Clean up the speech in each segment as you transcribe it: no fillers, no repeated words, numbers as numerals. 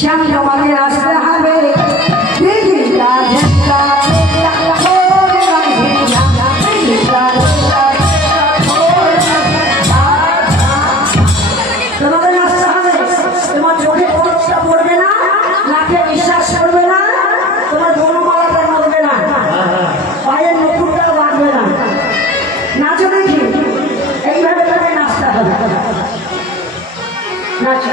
শ্যাম তোমাকে আসতে হবে দিদিটা ঝেঁটা তোমাদের আসতে হবে। তোমার চোখে পরশটা পড়বে না, নাকে বিশ্বাস করবে না, তোমার বনমালাটা নড়বে না, পায়ের নকুরটাও বাঁধবে না। নাচো দেখি, এইভাবে তোমায় নাচতে হবে। নাচ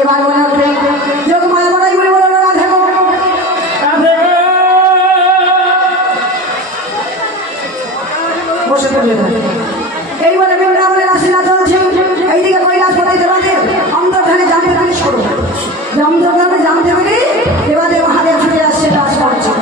এবার মনে হবে যোগমায়া বড়াই বলে বলো রাধে বসে পড়লে এইবারে বৃন্দাবনের রাসলীলা চলছে। এইদিকে কৈলাস পড়াইতে পারে অন্তর্ধানে জানতে পেরে সরো অন্তর্ধানে জানতে পেরে এবারে মহাদেব ছুটে আসছে রাস করছে।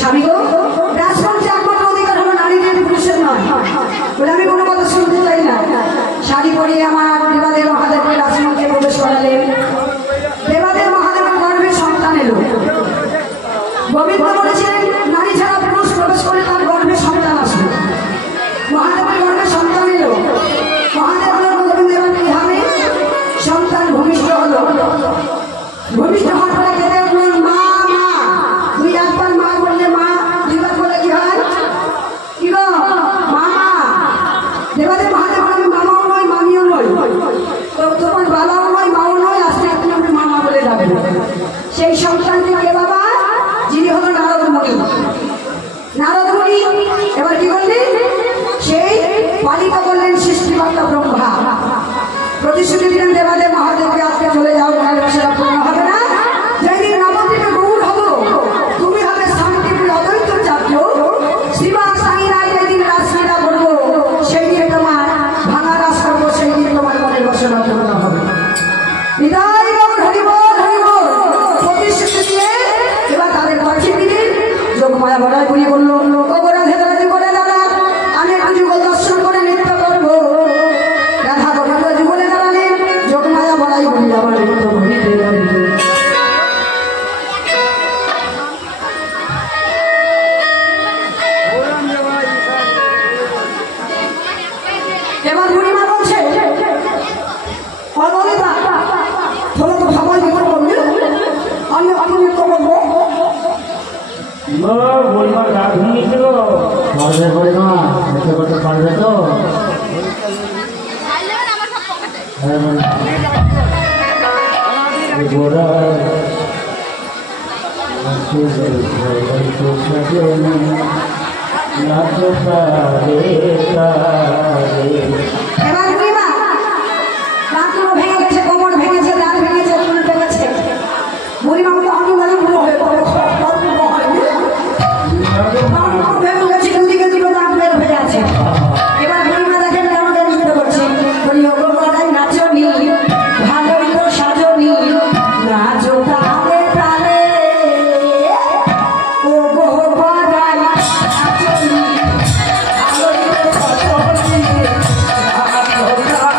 স্বামী গো রাজবংশে একমাত্র অধিকার হলো নারীদের পুরুষের নয় বলে আমি কোনো কথা শুনতে চাই না। শাড়ি পরিয়ে আমার দেবাদেব মহাদেবকে রাজমন্ত্রে প্রবেশ করালেন। দেবাদেব গোবিন্দ বলেছিলেন নারী ছাড়া পুরুষ প্রবেশ করে তার গর্ভে সন্তান আসবে। মহাদেবের গর্ভে সন্তান এলো। মহাদেব হলো গোবিন্দ, এবার কি হবে? সন্তান ভূমিষ্ঠ হলো। ভূমিষ্ঠ হওয়ার পরে কেঁদে উঠলেন মা মা। দুই একবার মা বললে মা, দুইবার বলে কি হয়? কি গো মা মা। দেবাদেব মহাদেব আমি মামাও নয় মামিও নয়, তো তোমার বাবাও নয় মাও নয়, আজকে আপনি আপনি মামা বলে যাবেন। সেই সন্তানটি কে বাবা? যিনি হলো নারদ মুনি। নারদ মুনি এবার কি করলেন? সেই বালিকা বললেন সৃষ্টিকর্তা ব্রহ্মা। প্রতিশ্রুতি দিলেন দেবাদেব মহাদেবকে আজকে চলে যাও, ভালোবাসাটা পূর্ণ হবে না। যেদিন নবদ্বীপে গৌর হবো, তুমি হবে শান্তিপুর অদ্বৈত জাতীয় শিবা সাইরা। যেদিন রাজলীলা করবো, সেই দিন তোমার ভাঙা রাস করবো, সেই দিন তোমার মনের বাসনা পূর্ণ হবে। বিদায় গৌর, হরিবল হরিবল। প্রতিশ্রুতি দিয়ে এবার তাদের পাঠিয়ে দিলেন। যোগমায়া বড়াই বুড়ি বললো রাধে রাধে করে দাঁড়া, আমি একটু যুগল দর্শন করে নৃত্য করবো। রাধা গোবিন্দ যুগলে দাঁড়ালেন। যোগমায়া বড়াই বুড়ি আবার নৃত্য করিতে লাগলেন। এবার বুড়িমা বলছে তোমরা তো সবাই বিপদ করবে, আমি নৃত্য করবো। বলবার রাগ ভেঙেছিল, পারবে করে না, নৃত্য করতে পারবে তো? এবার বুড়িমা দাঁতগুলো ভেঙে গেছে, কোমর ভেঙেছে, দাঁত ভেঙেছে, চুল ভেঙেছে। বুড়িমা মতো আমি বলে বুড়ো হয়ে পড়ে দুদিকে দুটো দাঁত বের হয়ে আছে। এবার বুড়িমা দেখেন আমাদের নৃত্য করছে। বলি ও গোপাল নাচনি, ভালোই তো সাজনি, নাচো তালে তালে। ও গোপাল নাচনি, ভালোই তো সাজনি, নাচো তালে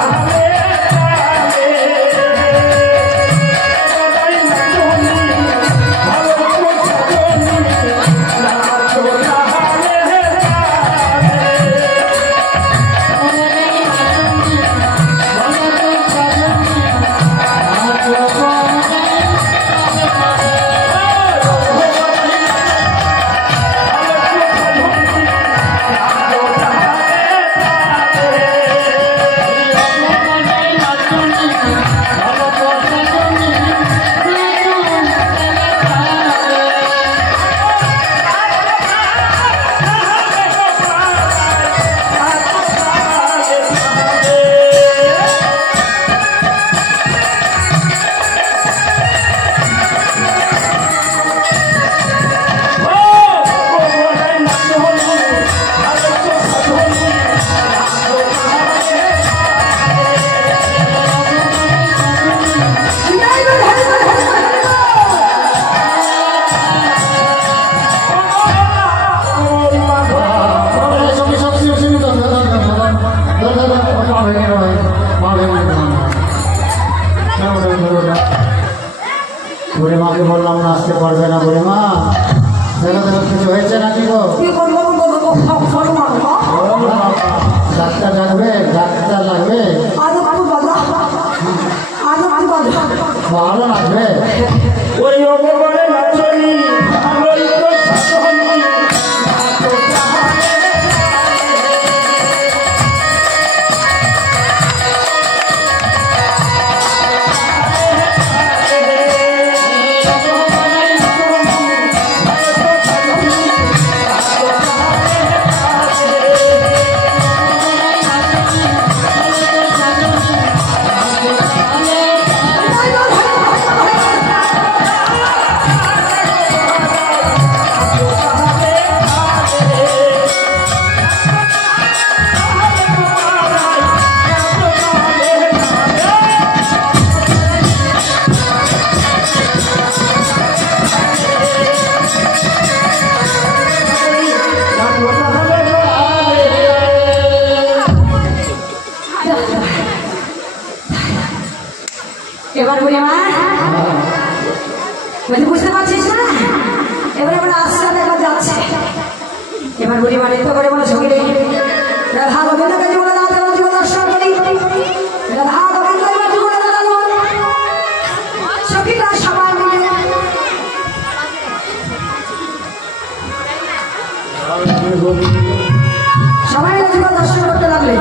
বুড়িমাকে বললাম না আসতে পারবে না। বুড়িমা দেখো দেখো কিছু হয়েছে নাকি গো? ডাক্তার লাগবে, ডাক্তার লাগবে, ভালো লাগবে। ওই অপমানে নাচনি, ভালোই তো সাজনি, এবার বুড়িমা বলছি বুঝতে পারছিস না? এবার আমরা বুড়িমা নৃত্য করে বলে সঙ্গে রাধা গোবিন্দকে জীবনে দাঁড়াতে জীবন দর্শন করি রাধা গোবিন্দকে জীবনে দাঁড়ানো সখীরা সবাই মিলে সবাই জীবন দর্শন করতে লাগলে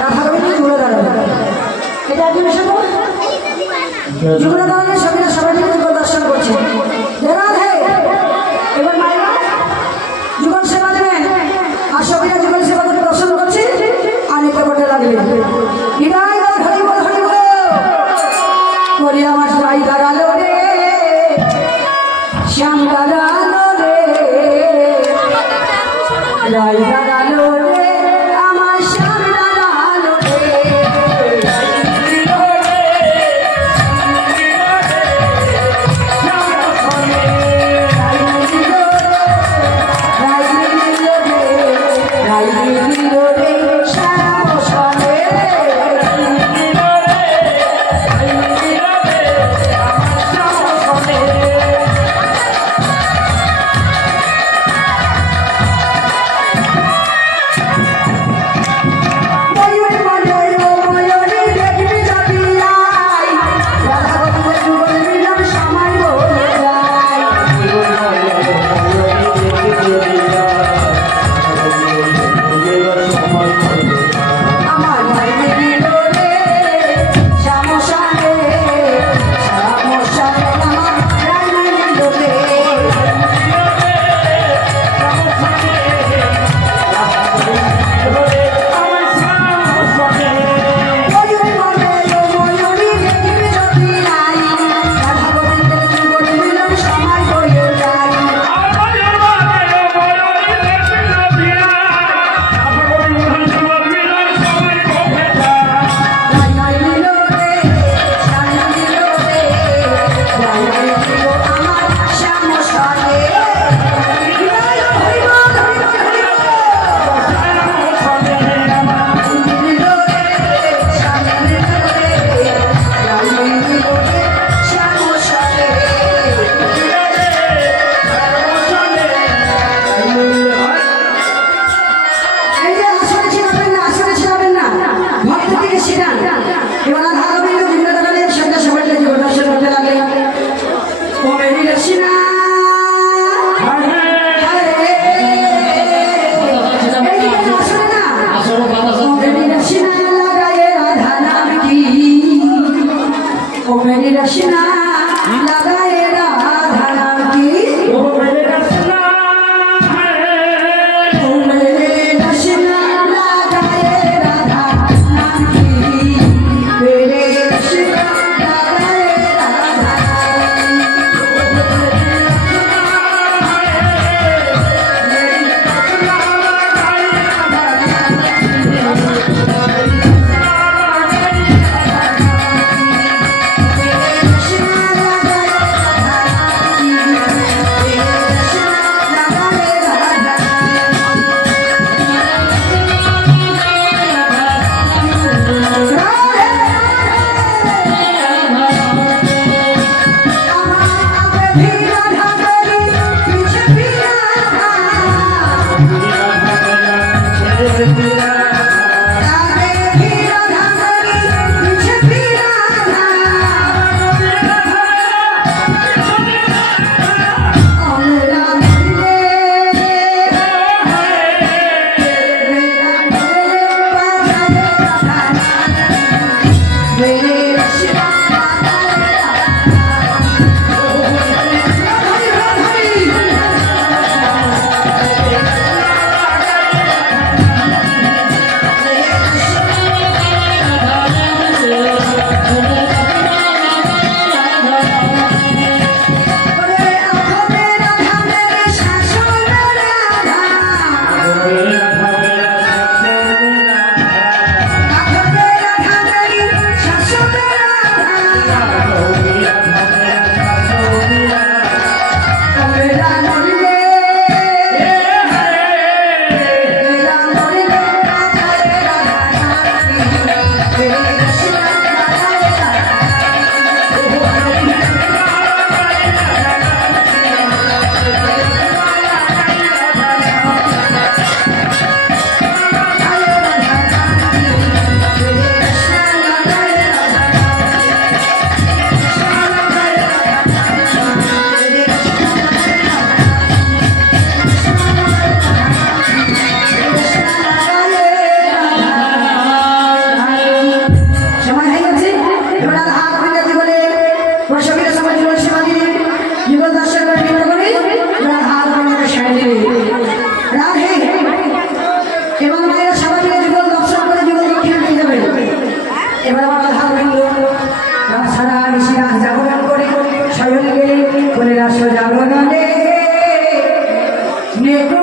রাধা গোবিন্দ জীবনে দাঁড়াবে এটা একজন এসে জীবনে দাঁড়ালে সখীরা সবাই মিলে জীবন দর্শন করছে রাধে এবার মায়েরা জীবন সেবা দেবেন আর সখীরা জীবন সেবা করে দর্শন করছে আর নিতে করতে লাগবে বিদায় হরি বল করি আমার সাই দাঁড়ালো রে শ্যাম দাঁড়ালো রে রাই দাঁড়ালো রে আমার শ্যাম দাঁড়ালো রে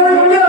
ধৈর্য